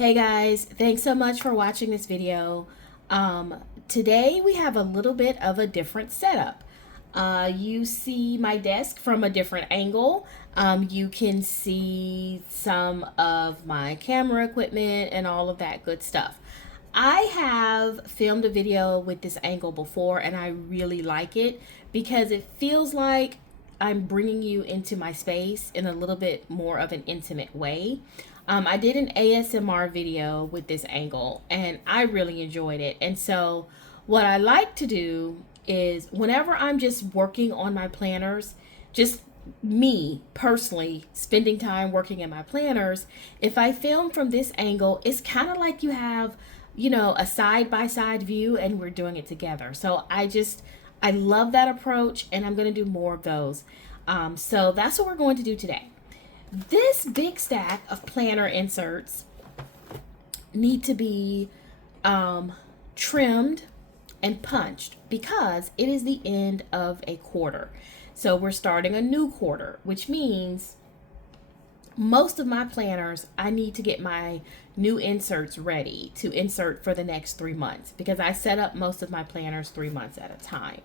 Hey guys, thanks so much for watching this video. Today we have a little bit of a different setup. You see my desk from a different angle. You can see some of my camera equipment and all of that good stuff. I have filmed a video with this angle before and I really like it because it feels like I'm bringing you into my space in a little bit more of an intimate way. I did an ASMR video with this angle and I really enjoyed it. And so what I like to do is whenever I'm just working on my planners, just me personally spending time working in my planners, if I film from this angle, it's kind of like you have, a side-by-side view and we're doing it together. So I love that approach and I'm going to do more of those. So that's what we're going to do today. This big stack of planner inserts need to be trimmed and punched because it is the end of a quarter. So we're starting a new quarter, which means most of my planners, I need to get my new inserts ready to insert for the next 3 months because I set up most of my planners 3 months at a time.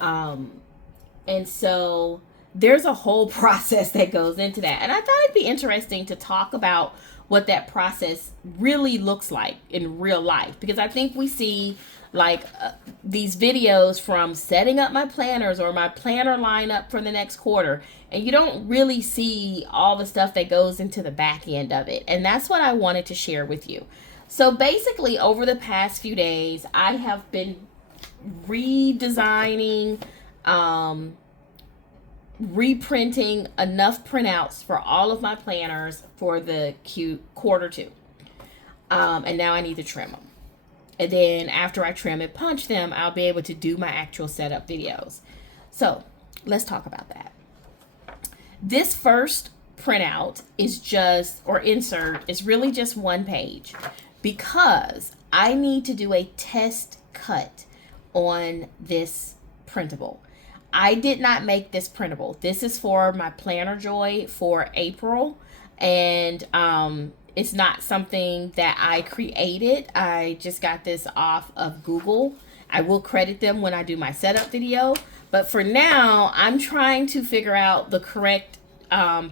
And so there's a whole process that goes into that. And I thought it'd be interesting to talk about what that process really looks like in real life, because I think we see these videos from setting up my planners or my planner lineup for the next quarter, and you don't really see all the stuff that goes into the back end of it. And that's what I wanted to share with you. So basically, over the past few days, I have been redesigning, reprinting enough printouts for all of my planners for the quarter two. And now I need to trim them. And then after I trim and punch them, I'll be able to do my actual setup videos. So let's talk about that. This first printout is insert is really just one page because I need to do a test cut on this printable. I did not make this printable. This is for my Planner Joy for April, and it's not something that I created. I just got this off of Google. I will credit them when I do my setup video, but for now, I'm trying to figure out the correct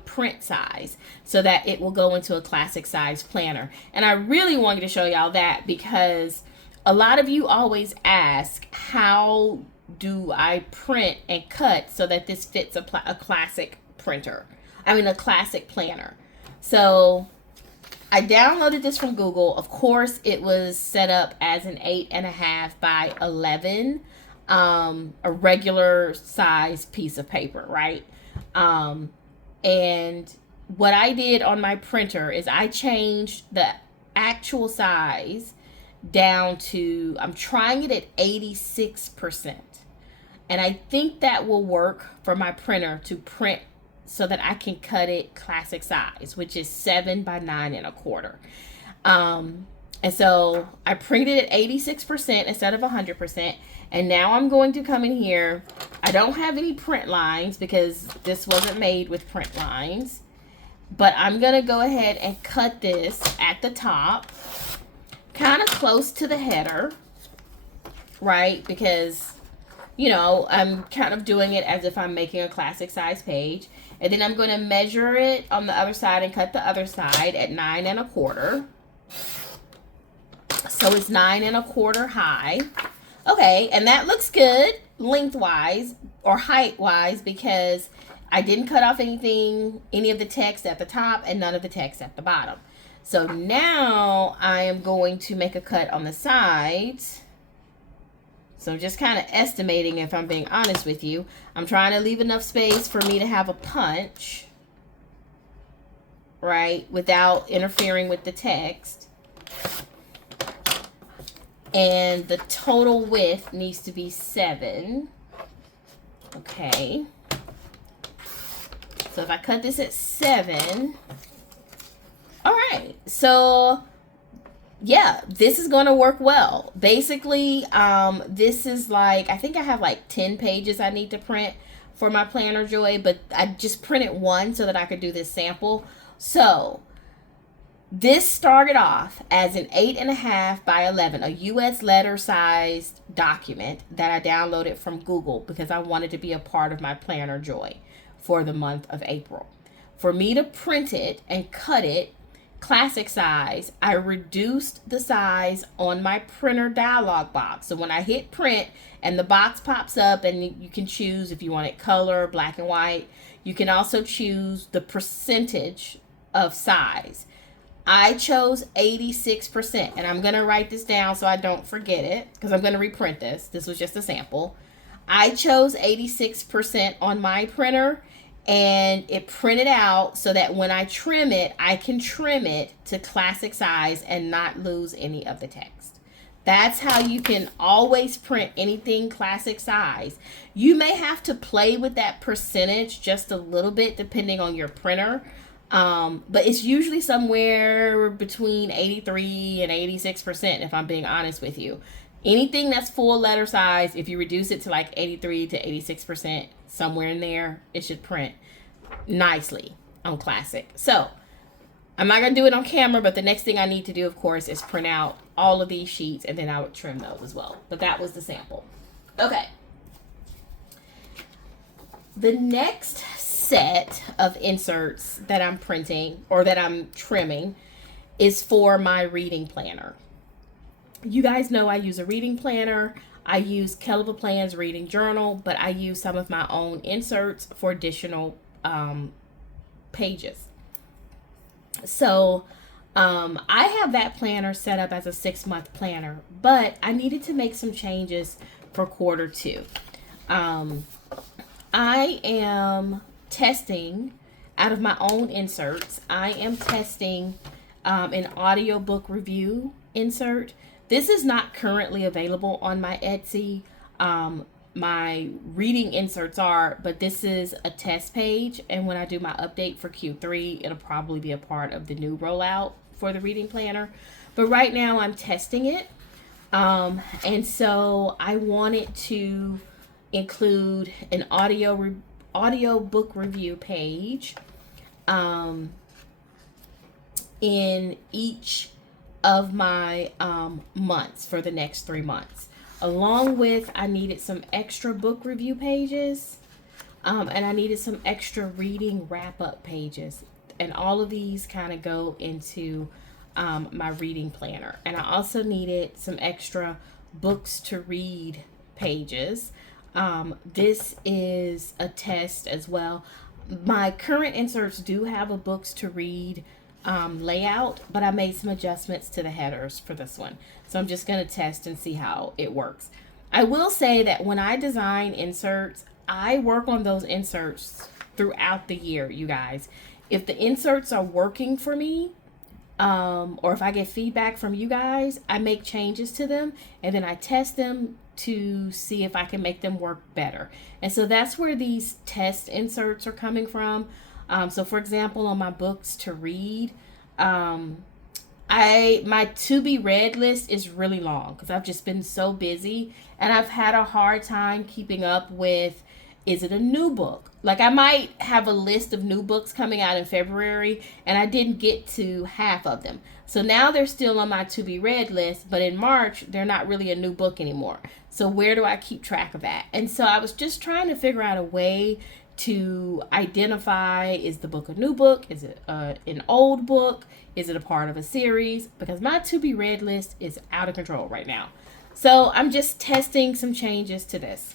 print size so that it will go into a classic size planner. And I really wanted to show y'all that because a lot of you always ask, how do I print and cut so that this fits a classic a classic planner? So I downloaded this from Google. Of course, it was set up as an 8.5 by 11, a regular size piece of paper, right? And what I did on my printer is I changed the actual size down to, I'm trying it at 86%. And I think that will work for my printer to print so that I can cut it classic size, which is 7 by 9.25. And so I printed it at 86% instead of 100%. And now I'm going to come in here. I don't have any print lines because this wasn't made with print lines. But I'm going to go ahead and cut this at the top, kind of close to the header, right? Because I'm kind of doing it as if I'm making a classic size page. And then I'm going to measure it on the other side and cut the other side at 9.25. So it's 9.25 high. Okay, and that looks good lengthwise or height-wise because I didn't cut off any of the text at the top and none of the text at the bottom. So now I am going to make a cut on the sides. So just kind of estimating, if I'm being honest with you. I'm trying to leave enough space for me to have a punch, right, without interfering with the text. And the total width needs to be 7. Okay. So if I cut this at 7, all right. So yeah, this is going to work well. Basically, this is I think I have 10 pages I need to print for my Planner Joy, but I just printed one so that I could do this sample. So This started off as an 8.5 by 11, a US letter sized document that I downloaded from Google because I wanted to be a part of my planner joy for the month of April. For me to print it and cut it classic size, I reduced the size on my printer dialog box. So when I hit print and the box pops up, and you can choose if you want it color, black and white. You can also choose the percentage of size. I chose 86%, and I'm going to write this down so I don't forget it because I'm going to reprint this. This was just a sample. I chose 86% on my printer, and it printed out so that when I trim it, I can trim it to classic size and not lose any of the text. That's how you can always print anything classic size. You may have to play with that percentage just a little bit depending on your printer. But it's usually somewhere between 83 and 86%, if I'm being honest with you. Anything that's full letter size, if you reduce it to like 83 to 86%, somewhere in there, it should print nicely on classic. So I'm not going to do it on camera, but the next thing I need to do, of course, is print out all of these sheets, and then I would trim those as well. But that was the sample. Okay. The next set of inserts that I'm printing or that I'm trimming is for my reading planner. You guys know I use a reading planner. I use Kelva Plan's reading journal, but I use some of my own inserts for additional pages. So I have that planner set up as a 6-month planner, but I needed to make some changes for quarter 2. I am testing out of my own inserts. I am testing an audiobook review insert. This is not currently available on my Etsy. My reading inserts are, but this is a test page, and when I do my update for Q3, it'll probably be a part of the new rollout for the reading planner. But right now I'm testing it, and so I wanted to include an audio book review page in each of my months for the next 3 months. Along with, I needed some extra book review pages, and I needed some extra reading wrap-up pages. And all of these kind of go into my reading planner. And I also needed some extra books to read pages. This is a test as well. My current inserts do have a books to read layout, but I made some adjustments to the headers for this one. So I'm just going to test and see how it works. I will say that when I design inserts, I work on those inserts throughout the year, you guys. If the inserts are working for me, or if I get feedback from you guys, I make changes to them, and then I test them to see if I can make them work better. And so that's where these test inserts are coming from. So for example, on my books to read, my to be read list is really long because I've just been so busy, and I've had a hard time keeping up with, is it a new book? Like I might have a list of new books coming out in February, and I didn't get to half of them. So now they're still on my to be read list, but in March, they're not really a new book anymore. So where do I keep track of that? And so I was just trying to figure out a way to identify, is the book a new book? Is it an old book? Is it a part of a series? Because my to be read list is out of control right now. So I'm just testing some changes to this.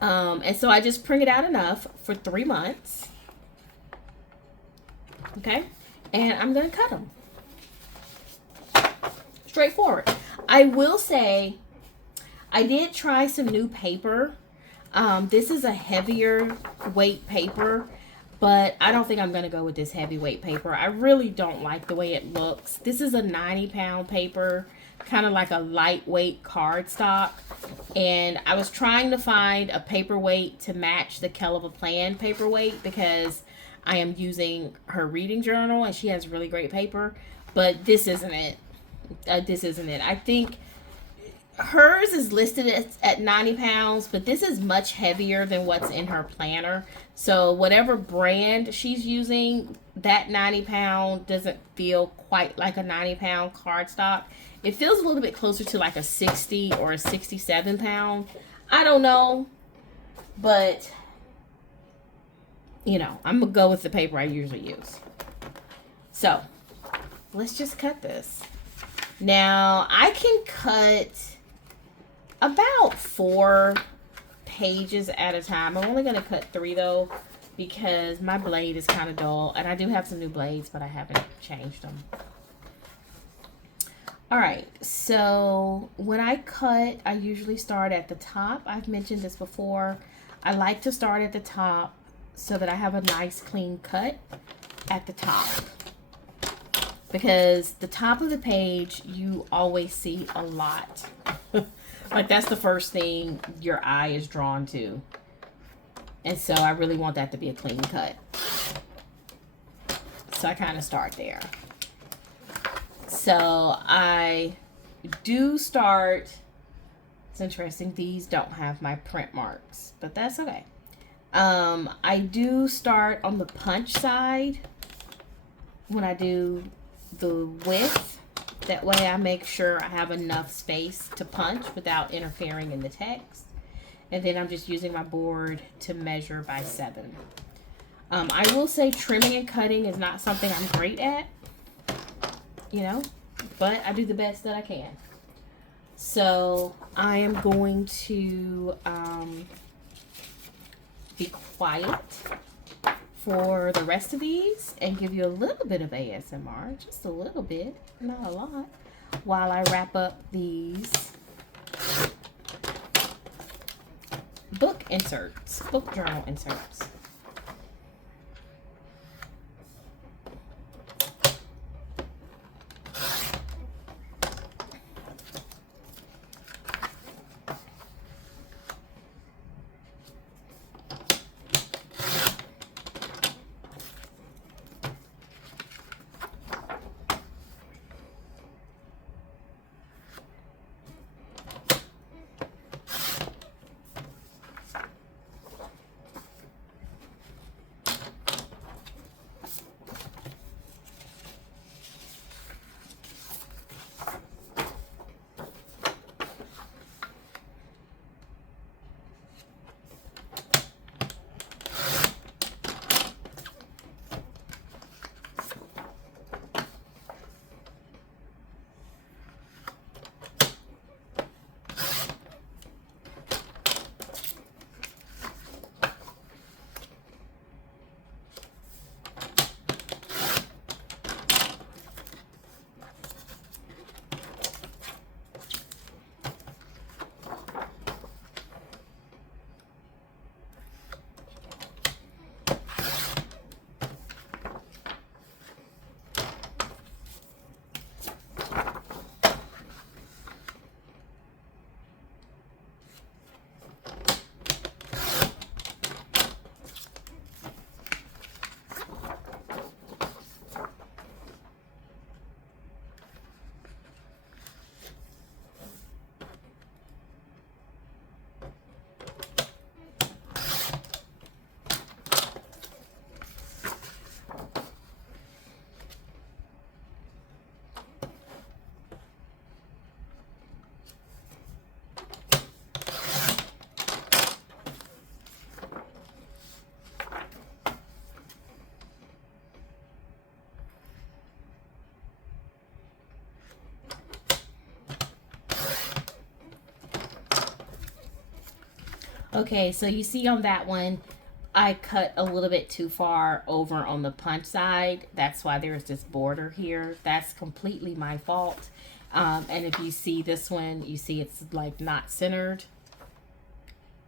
And so I just printed out enough for 3 months. Okay. And I'm going to cut them. Straightforward. I will say I did try some new paper. This is a heavier weight paper, but I don't think I'm going to go with this heavyweight paper. I really don't like the way it looks. This is a 90-pound paper, kind of like a lightweight cardstock. And I was trying to find a paperweight to match the Kelva Plan paperweight because I am using her reading journal and she has really great paper, but this isn't it. This isn't it. I think hers is listed at 90 pounds, but this is much heavier than what's in her planner. So whatever brand she's using, that 90-pound doesn't feel quite like a 90-pound cardstock. It feels a little bit closer to like a 60 or a 67 pound. I don't know, but you know, I'm gonna go with the paper I usually use. So let's just cut this. Now I can cut about 4 pages at a time. I'm only going to cut 3 though, because my blade is kind of dull, and I do have some new blades, but I haven't changed them. All right, so when I cut, I usually start at the top. I've mentioned this before. I like to start at the top so that I have a nice clean cut at the top, because the top of the page you always see a lot. Like that's the first thing your eye is drawn to. And so I really want that to be a clean cut. So I kind of start there. So I do start, it's interesting, these don't have my print marks, but that's okay. I do start on the punch side when I do the width. That way I make sure I have enough space to punch without interfering in the text. And then I'm just using my board to measure by 7. I will say trimming and cutting is not something I'm great at, you know, but I do the best that I can. So I am going to be quiet for the rest of these and give you a little bit of ASMR, just a little bit, not a lot, while I wrap up these book inserts, book journal inserts. Okay, so you see on that one, I cut a little bit too far over on the punch side. That's why there's this border here. That's completely my fault. And if you see this one, you see it's like not centered.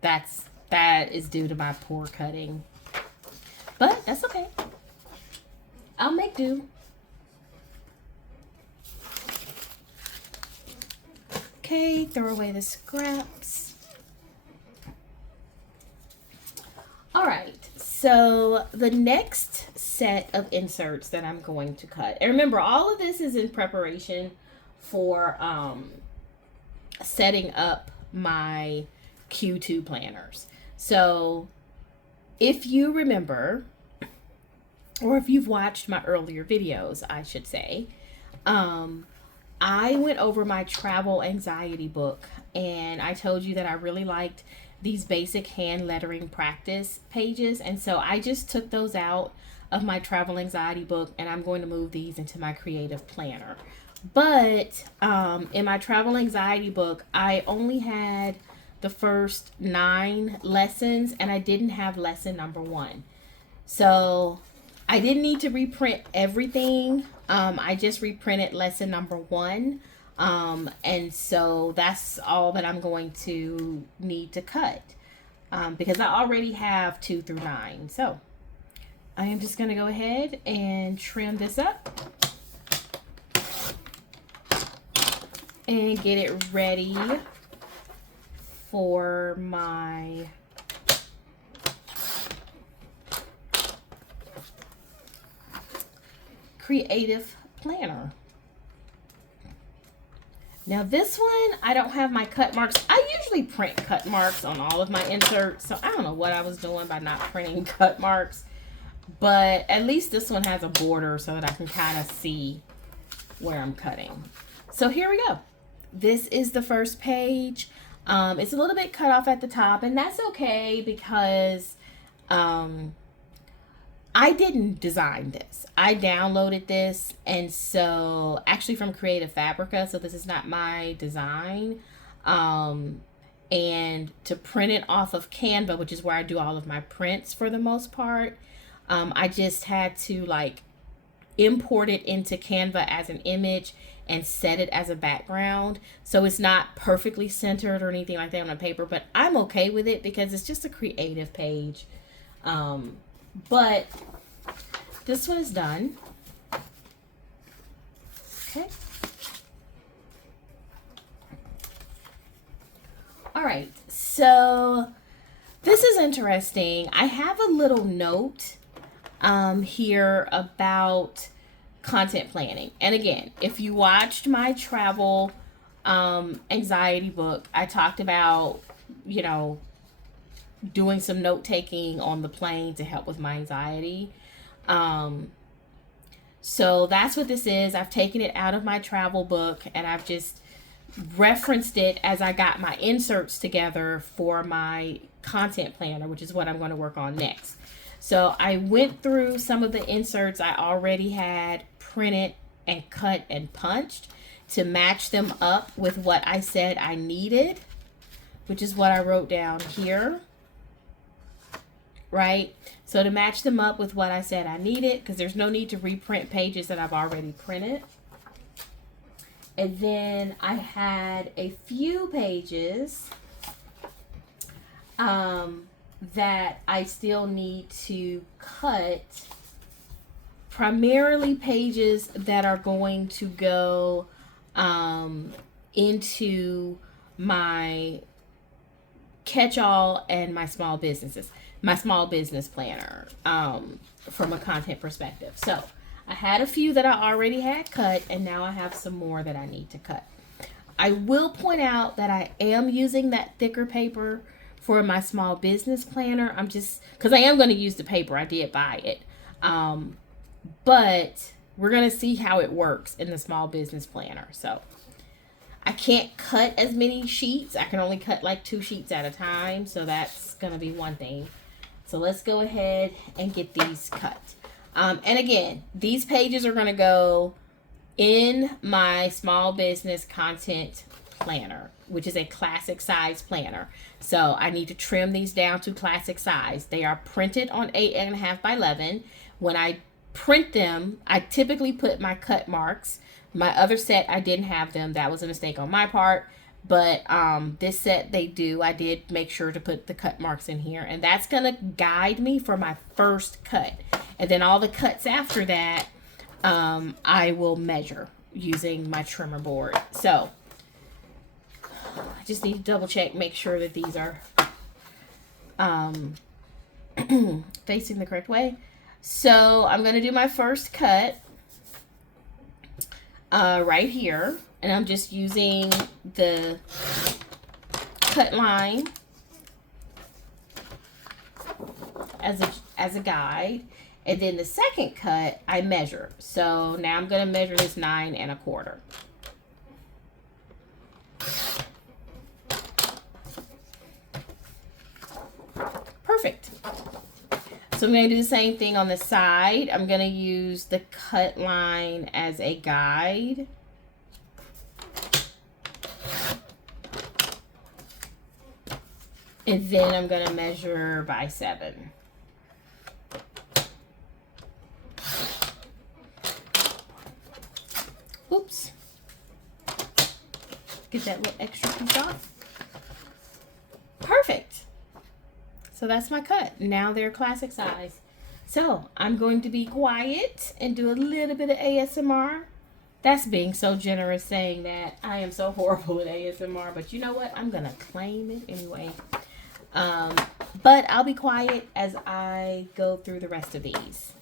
That is due to my poor cutting. But that's okay. I'll make do. Okay, throw away the scraps. All right, so the next set of inserts that I'm going to cut, and remember all of this is in preparation for setting up my Q2 planners. So if you remember, or if you've watched my earlier videos, I should say, I went over my travel anxiety book, and I told you that I really liked these basic hand lettering practice pages, and so I just took those out of my travel anxiety book, and I'm going to move these into my creative planner. But in my travel anxiety book, I only had the first 9 lessons, and I didn't have lesson number 1. So I didn't need to reprint everything. I just reprinted lesson number 1. And so that's all that I'm going to need to cut, because I already have 2 through 9. So I am just going to go ahead and trim this up and get it ready for my creative planner. Now this one, I don't have my cut marks. I usually print cut marks on all of my inserts, so I don't know what I was doing by not printing cut marks, but at least this one has a border so that I can kind of see where I'm cutting. So here we go. This is the first page. It's a little bit cut off at the top, and that's okay because I didn't design this. I downloaded this, and so actually from Creative Fabrica, so this is not my design. And to print it off of Canva, which is where I do all of my prints for the most part, I just had to like import it into Canva as an image and set it as a background. So it's not perfectly centered or anything like that on the paper, but I'm okay with it because it's just a creative page. But this one is done. Okay. All right, so this is interesting. I have a little note here about content planning. And again, if you watched my travel anxiety book, I talked about, you know, doing some note taking on the plane to help with my anxiety. So that's what this is. I've taken it out of my travel book and I've just referenced it as I got my inserts together for my content planner, which is what I'm going to work on next. So I went through some of the inserts I already had printed and cut and punched to match them up with what I said I needed, which is what I wrote down here. Right? So to match them up with what I said I needed, because there's no need to reprint pages that I've already printed. And then I had a few pages that I still need to cut, primarily pages that are going to go into my catch-all and my small business planner from a content perspective. So I had a few that I already had cut, and now I have some more that I need to cut. I will point out that I am using that thicker paper for my small business planner. I'm just, because I am going to use the paper. I did buy it. But we're going to see how it works in the small business planner. So I can't cut as many sheets. I can only cut like 2 sheets at a time. So that's going to be one thing. So let's go ahead and get these cut. And again, these pages are going to go in my small business content planner, which is a classic size planner. So I need to trim these down to classic size. They are printed on 8.5 by 11. When I print them, I typically put my cut marks. My other set, I didn't have them. That was a mistake on my part. But this set, they do. I did make sure to put the cut marks in here. And that's going to guide me for my first cut. And then all the cuts after that, I will measure using my trimmer board. So I just need to double check, make sure that these are facing the correct way. So I'm going to do my first cut right here. And I'm just using the cut line as a guide. And then the second cut, I measure. So now I'm going to measure this 9 1/4. Perfect. So I'm going to do the same thing on the side. I'm going to use the cut line as a guide. And then I'm going to measure by 7. Oops. Get that little extra piece off. Perfect. So that's my cut. Now they're classic size. So I'm going to be quiet and do a little bit of ASMR. That's being so generous saying that. I am so horrible at ASMR, but you know what? I'm going to claim it anyway. But I'll be quiet as I go through the rest of these.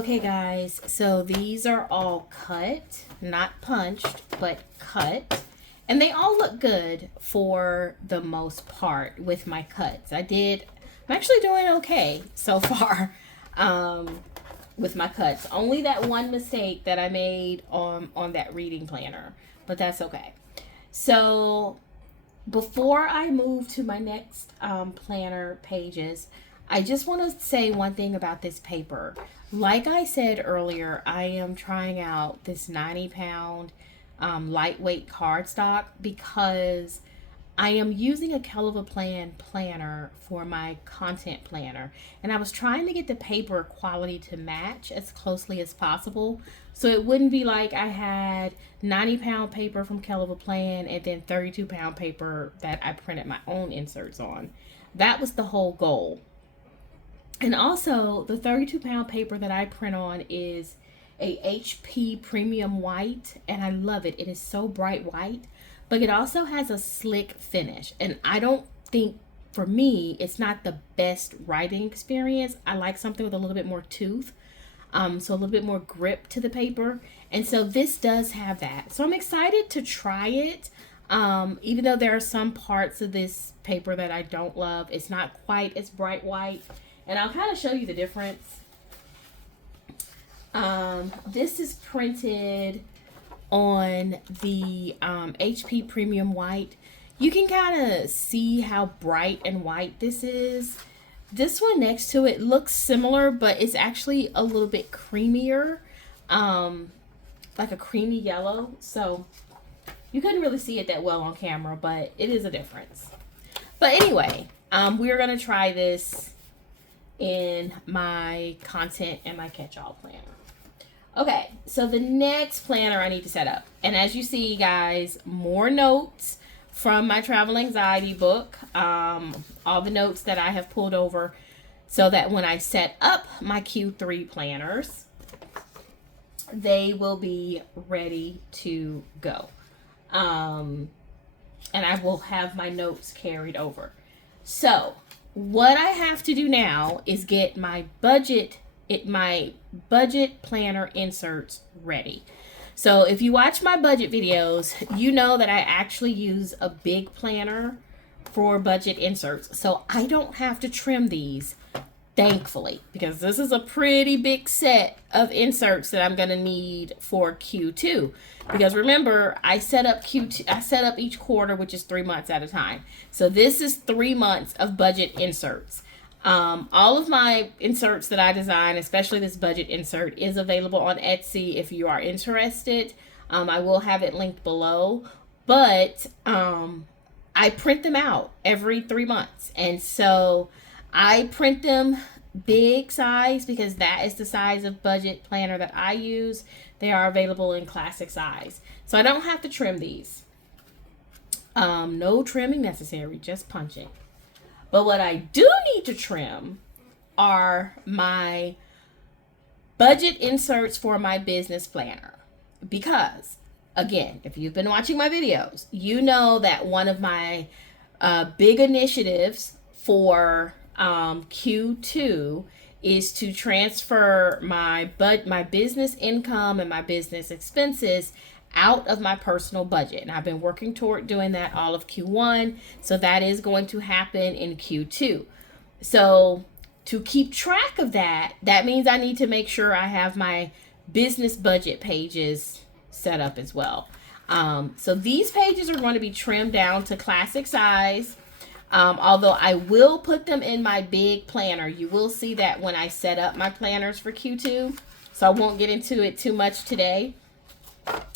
Okay guys, so these are all cut, not punched, but cut. And they all look good for the most part with my cuts. I'm actually doing okay so far with my cuts. Only that one mistake that I made on that reading planner, but that's okay. So before I move to my next planner pages, I just want to say one thing about this paper. Like I said earlier, I am trying out this 90-pound lightweight cardstock because I am using a Calva planner for my content planner, and I was trying to get the paper quality to match as closely as possible, so it wouldn't be like I had 90-pound paper from Calva and then 32-pound paper that I printed my own inserts on. That was the whole goal. And also, the 32-pound paper that I print on is a HP premium white, and I love it. It is so bright white, but it also has a slick finish. And I don't think, for me, it's not the best writing experience. I like something with a little bit more tooth, so a little bit more grip to the paper. And so this does have that. So I'm excited to try it. Even though there are some parts of this paper that I don't love, it's not quite as bright white. And I'll kind of show you the difference. This is printed on the HP Premium White. You can kind of see how bright and white this is. This one next to it looks similar, but it's actually a little bit creamier, like a creamy yellow. So you couldn't really see it that well on camera, but it is a difference. But anyway, we're going to try this in my content and my catch-all planner. Okay, so the next planner I need to set up. And as you see, guys, more notes from my travel anxiety book. All the notes that I have pulled over so that when I set up my Q3 planners, they will be ready to go. And I will have my notes carried over. So what I have to do now is get my budget planner inserts ready. So if you watch my budget videos, you know that I actually use a big planner for budget inserts. So I don't have to trim these, thankfully, because this is a pretty big set of inserts that I'm going to need for Q2. Because remember, I set up each quarter, which is 3 months at a time. So this is 3 months of budget inserts. All of my inserts that I design, especially this budget insert, is available on Etsy if you are interested. I will have it linked below, but I print them out every 3 months. And so I print them big size because that is the size of budget planner that I use. They are available in classic size. So I don't have to trim these. No trimming necessary, just punching. But what I do need to trim are my budget inserts for my business planner. Because, again, if you've been watching my videos, you know that one of my big initiatives for Q2 is to transfer my business income and my business expenses out of my personal budget. And I've been working toward doing that all of Q1. So that is going to happen in Q2. So to keep track of that, that means I need to make sure I have my business budget pages set up as well. So these pages are going to be trimmed down to classic size. Although I will put them in my big planner. You will see that when I set up my planners for Q2. So I won't get into it too much today.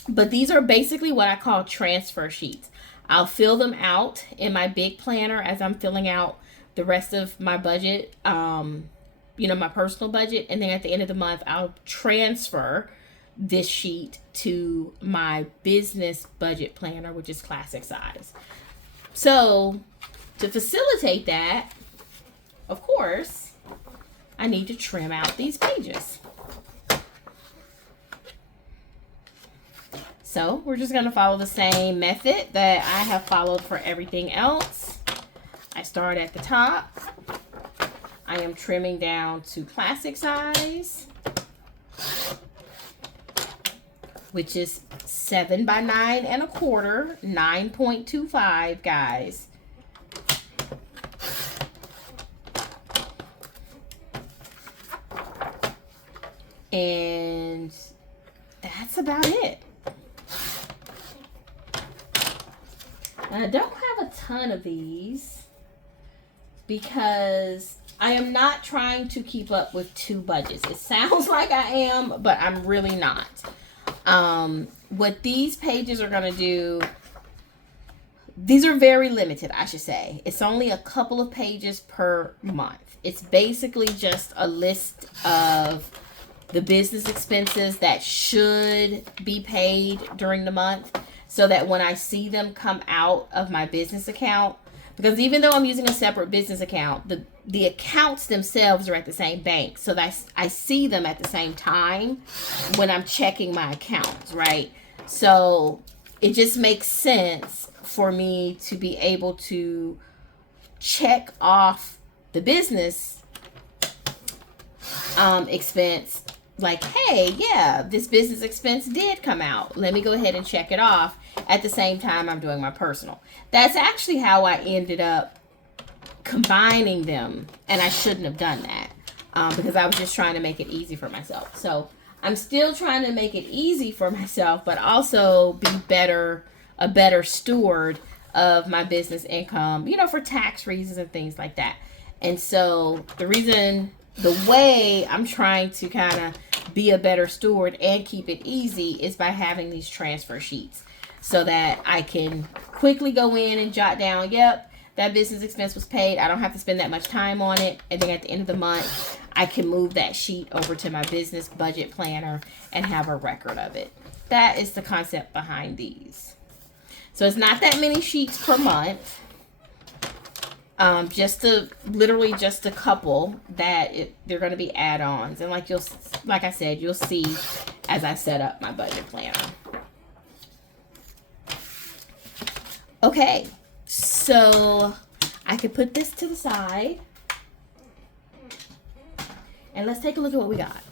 But these are basically what I call transfer sheets. I'll fill them out in my big planner as I'm filling out the rest of my budget, my personal budget. And then at the end of the month, I'll transfer this sheet to my business budget planner, which is classic size. So to facilitate that, of course, I need to trim out these pages. So we're just going to follow the same method that I have followed for everything else. I start at the top. I am trimming down to classic size. which is 7 by 9 1/4, 9.25, guys. And that's about it. And I don't have a ton of these because I am not trying to keep up with 2 budgets. It sounds like I am, but I'm really not. What these pages are going to do, these are very limited, I should say. It's only a couple of pages per month. It's basically just a list of the business expenses that should be paid during the month, so that when I see them come out of my business account, because even though I'm using a separate business account, the accounts themselves are at the same bank, so that I see them at the same time when I'm checking my accounts, right? So it just makes sense for me to be able to check off the business expense, like, hey, yeah, this business expense did come out. Let me go ahead and check it off at the same time I'm doing my personal. That's actually how I ended up combining them, and I shouldn't have done that because I was just trying to make it easy for myself. So I'm still trying to make it easy for myself, but also be a better steward of my business income, you know, for tax reasons and things like that. And so the way I'm trying to kind of be a better steward and keep it easy is by having these transfer sheets, so that I can quickly go in and jot down, yep, that business expense was paid. I don't have to spend that much time on it. And then at the end of the month, I can move that sheet over to my business budget planner and have a record of it. That is the concept behind these. So it's not that many sheets per month. Literally just a couple that they're going to be add-ons. And like I said, you'll see as I set up my budget planner. Okay, so I could put this to the side. And let's take a look at what we got.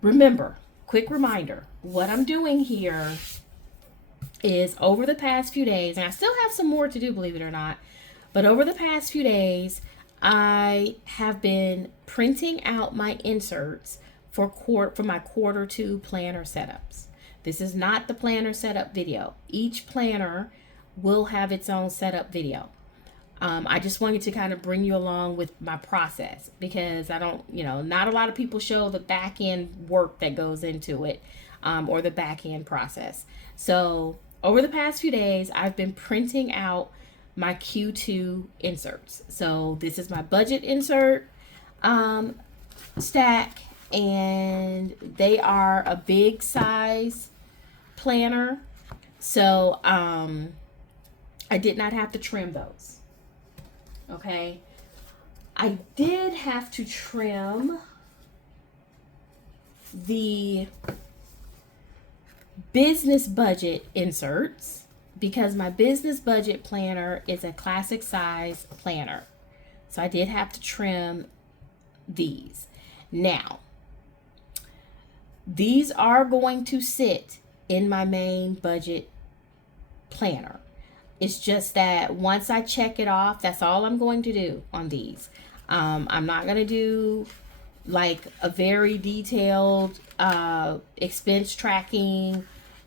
Remember, quick reminder, what I'm doing here is over the past few days, and I still have some more to do, believe it or not, but over the past few days, I have been printing out my inserts for my Q2 planner setups. This is not the planner setup video. Each planner will have its own setup video. I just wanted to kind of bring you along with my process, because I don't, not a lot of people show the back end work that goes into it, or the back end process. So over the past few days, I've been printing out my Q2 inserts. So this is my budget insert stack, and they are a big size planner. So I did not have to trim those. Okay, I did have to trim the business budget inserts because my business budget planner is a classic size planner. So I did have to trim these. Now, these are going to sit in my main budget planner. It's just that once I check it off, that's all I'm going to do on these. I'm not going to do like a very detailed expense tracking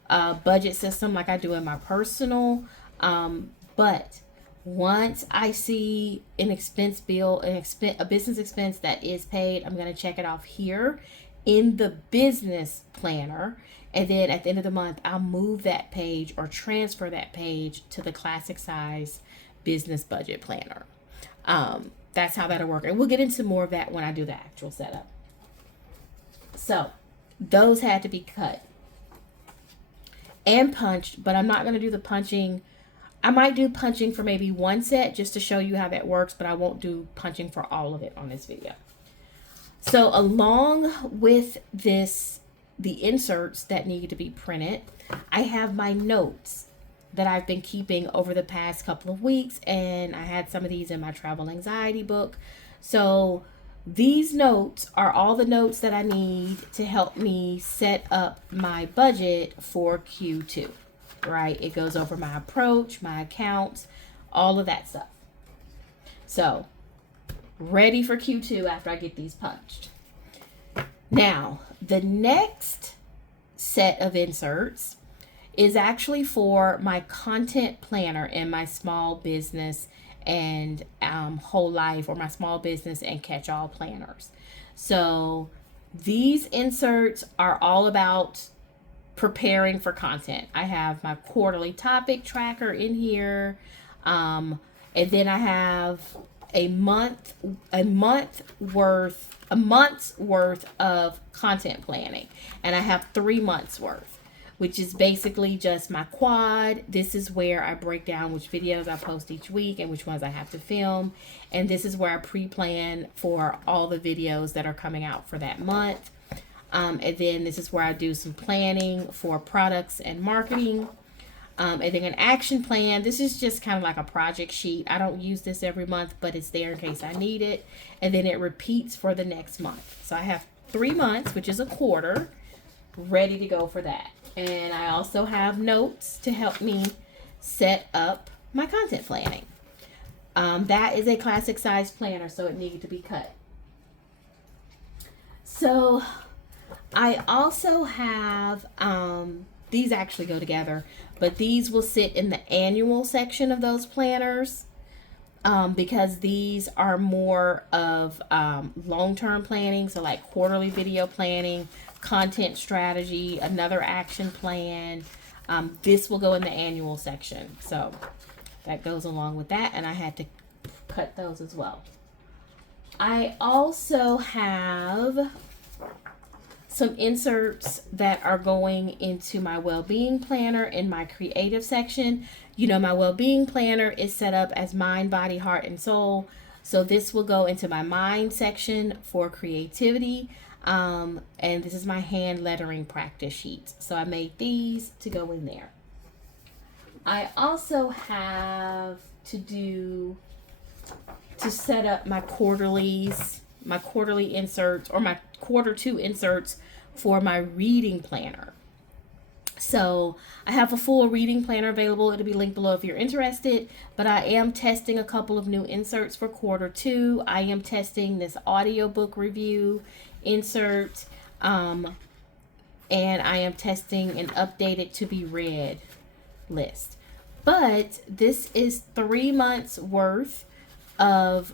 budget system like I do in my personal. But once I see an expense bill, a business expense that is paid, I'm going to check it off here in the business planner. And then at the end of the month, I'll move that page or transfer that page to the classic size business budget planner. That's how that'll work. And we'll get into more of that when I do the actual setup. So those had to be cut and punched, but I'm not going to do the punching. I might do punching for maybe one set just to show you how that works, but I won't do punching for all of it on this video. So along with the inserts that need to be printed, I have my notes that I've been keeping over the past couple of weeks, and I had some of these in my travel anxiety book. So These notes are all the notes that I need to help me set up my budget for Q2, right? It goes over my approach, my accounts, all of that stuff. So, ready for Q2 after I get these punched. Now, the next set of inserts is actually for my content planner in my small business and whole life, or my small business and catch-all planners. So these inserts are all about preparing for content. I have my quarterly topic tracker in here, and then I have a month's worth of content planning, and I have 3 months worth, which is basically just my quad. This is where I break down which videos I post each week and which ones I have to film. And this is where I pre-plan for all the videos that are coming out for that month. And then this is where I do some planning for products and marketing. And then an action plan. This is just kind of like a project sheet. I don't use this every month, but it's there in case I need it. And then it repeats for the next month. So I have 3 months, which is a quarter, ready to go for that. And I also have notes to help me set up my content planning. That is a classic size planner, so it needed to be cut. So I also have, these actually go together, but these will sit in the annual section of those planners, because these are more of long-term planning, so like quarterly video planning, content strategy, another action plan. This will go in the annual section, so that goes along with that, and I had to cut those as well. I also have some inserts that are going into my well-being planner in my creative section. You know, my well-being planner is set up as mind, body, heart, and soul. So this will go into my mind section for creativity. And this is my hand lettering practice sheets. So I made these to go in there. I also have to set up my quarterly inserts, or my Q2 inserts for my reading planner. So I have a full reading planner available. It'll be linked below if you're interested, but I am testing a couple of new inserts for Q2. I am testing this audiobook review insert, and I am testing an updated to be read list. But this is 3 months worth of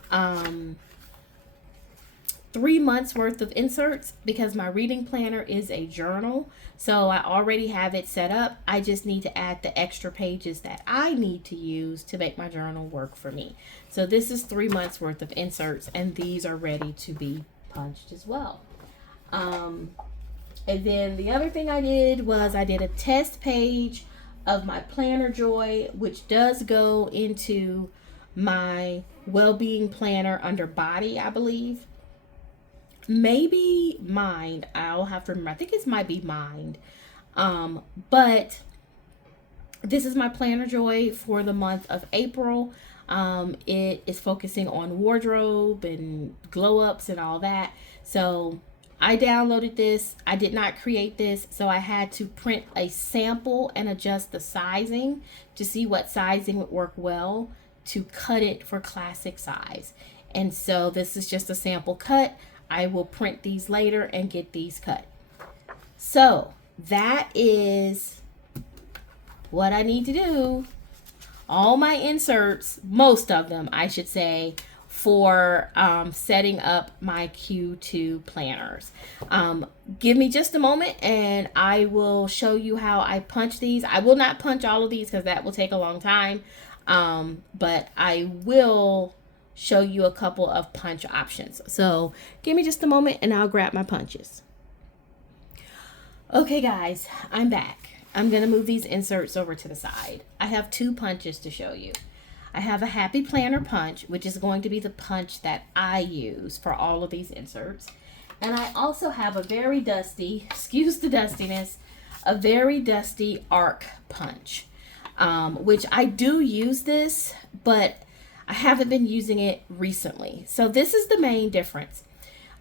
3 months worth of inserts, because my reading planner is a journal. So I already have it set up. I just need to add the extra pages that I need to use to make my journal work for me. So this is 3 months worth of inserts, and these are ready to be punched as well. And then the other thing I did was I did a test page of my Planner Joy, which does go into my well-being planner under body, I believe. Maybe mind. I'll have to remember. I think it might be mind. But this is my Planner Joy for the month of April. It is focusing on wardrobe and glow ups and all that. So I downloaded this. I did not create this, so I had to print a sample and adjust the sizing to see what sizing would work well to cut it for classic size. And so this is just a sample cut. I will print these later and get these cut. So that is what I need to do. All my inserts, most of them, I should say, for setting up my Q2 planners. Give me just a moment and I will show you how I punch these. I will not punch all of these because that will take a long time. But I will show you a couple of punch options. So give me just a moment and I'll grab my punches. Okay guys, I'm back. I'm going to move these inserts over to the side. I have 2 punches to show you. I have a Happy Planner punch, which is going to be the punch that I use for all of these inserts. And I also have a very dusty, excuse the dustiness, a very dusty arc punch, which I do use this, but I haven't been using it recently. So this is the main difference.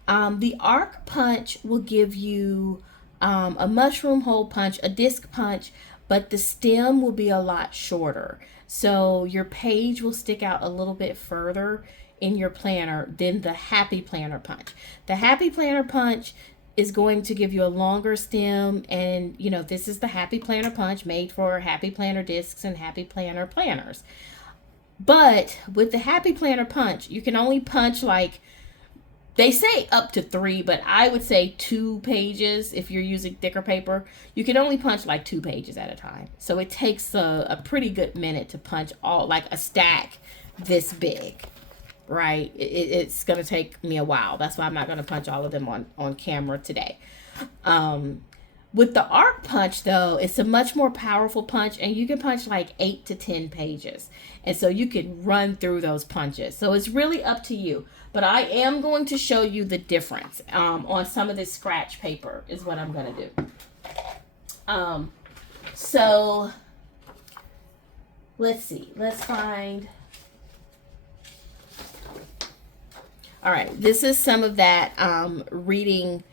The arc punch will give you a mushroom hole punch, a disc punch, but the stem will be a lot shorter. So your page will stick out a little bit further in your planner than the Happy Planner punch. The Happy Planner punch is going to give you a longer stem, and you know, this is the Happy Planner punch made for Happy Planner discs and Happy Planner planners. But with the Happy Planner punch, you can only punch, like, they say up to 3, but I would say 2 pages if you're using thicker paper. You can only punch like 2 pages at a time. So it takes a pretty good minute to punch all, like a stack this big, right? It's going to take me a while. That's why I'm not going to punch all of them on camera today. With the arc punch, though, it's a much more powerful punch, and you can punch like 8 to 10 pages. And so you can run through those punches. So it's really up to you. But I am going to show you the difference on some of this scratch paper is what I'm going to do. So let's see. Let's find. All right. This is some of that reading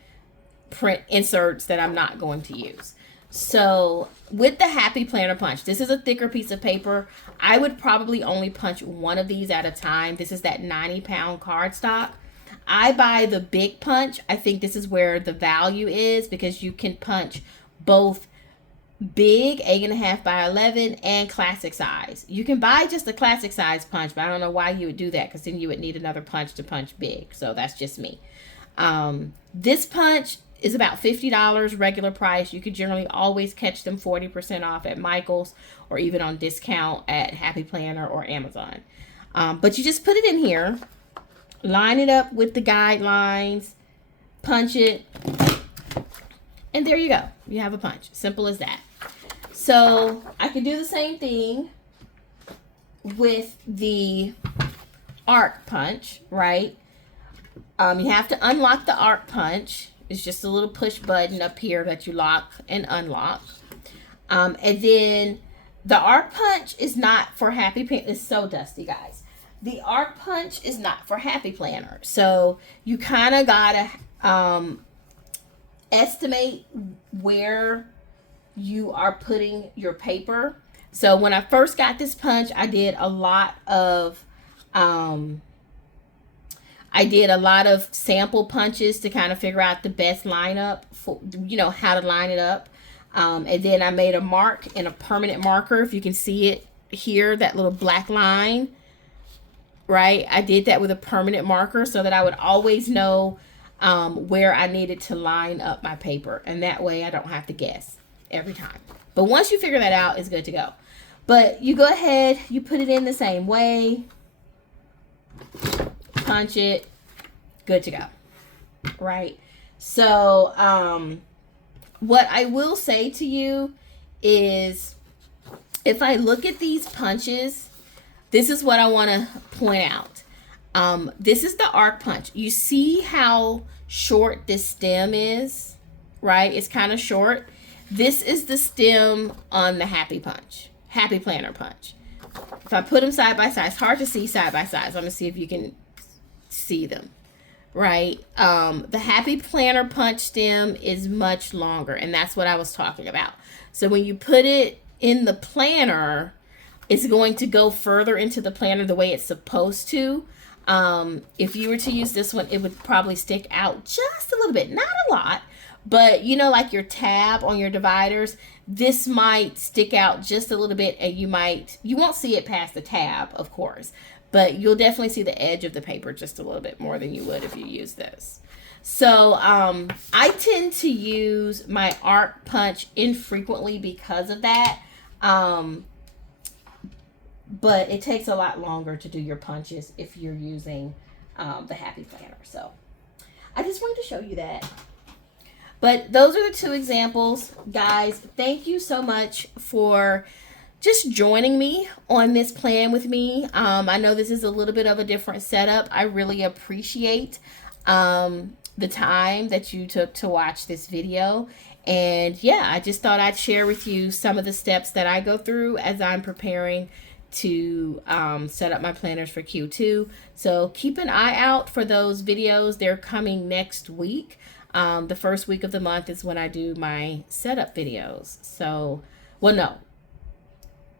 print inserts that I'm not going to use. So with the Happy Planner punch, this is a thicker piece of paper. I would probably only punch one of these at a time. This is that 90-pound cardstock. I buy the big punch. I think this is where the value is, because you can punch both big 8.5 by 11 and classic size. You can buy just the classic size punch, but I don't know why you would do that, because then you would need another punch to punch big. So that's just me. This punch is about $50 regular price. You could generally always catch them 40% off at Michael's, or even on discount at Happy Planner or Amazon. But you just put it in here, line it up with the guidelines, punch it, and there you go. You have a punch. Simple as that. So I could do the same thing with the arc punch, right? You have to unlock the arc punch. It's just a little push button up here that you lock and unlock. And then the arc punch is not for Happy Planner. It's so dusty, guys. The arc punch is not for Happy Planner. So you kind of got to estimate where you are putting your paper. So when I first got this punch, I did a lot of sample punches to kind of figure out the best lineup for, you know, how to line it up. And then I made a mark in a permanent marker. If you can see it here, that little black line, right? I did that with a permanent marker so that I would always know where I needed to line up my paper. And that way I don't have to guess every time. But once you figure that out, it's good to go. But you go ahead, you put it in the same way. Punch it, good to go, right? So what I will say to you is, if I look at these punches, this is what I want to point out. This is the arc punch. You see how short this stem is, right? It's kind of short. This is the stem on the Happy Planner punch. If I put them side by side, it's hard to see side by side. So I'm gonna see if you can see them, right? The Happy Planner punch stem is much longer, and that's what I was talking about. So when you put it in the planner, it's going to go further into the planner the way it's supposed to. If you were to use this one, it would probably stick out just a little bit, not a lot, but you know, like your tab on your dividers, this might stick out just a little bit, and you won't see it past the tab, of course, but you'll definitely see the edge of the paper just a little bit more than you would if you use this. So I tend to use my arc punch infrequently because of that. But it takes a lot longer to do your punches if you're using the Happy Planner. So I just wanted to show you that. But those are the two examples. Guys, thank you so much for just joining me on this plan with me. I know this is a little bit of a different setup. I really appreciate the time that you took to watch this video. And yeah, I just thought I'd share with you some of the steps that I go through as I'm preparing to set up my planners for Q2. So keep an eye out for those videos. They're coming next week. The first week of the month is when I do my setup videos. So, well, no,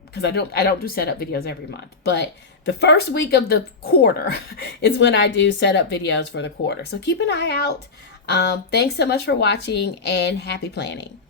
because I don't do setup videos every month, but the first week of the quarter is when I do setup videos for the quarter. So keep an eye out. Thanks so much for watching, and happy planning.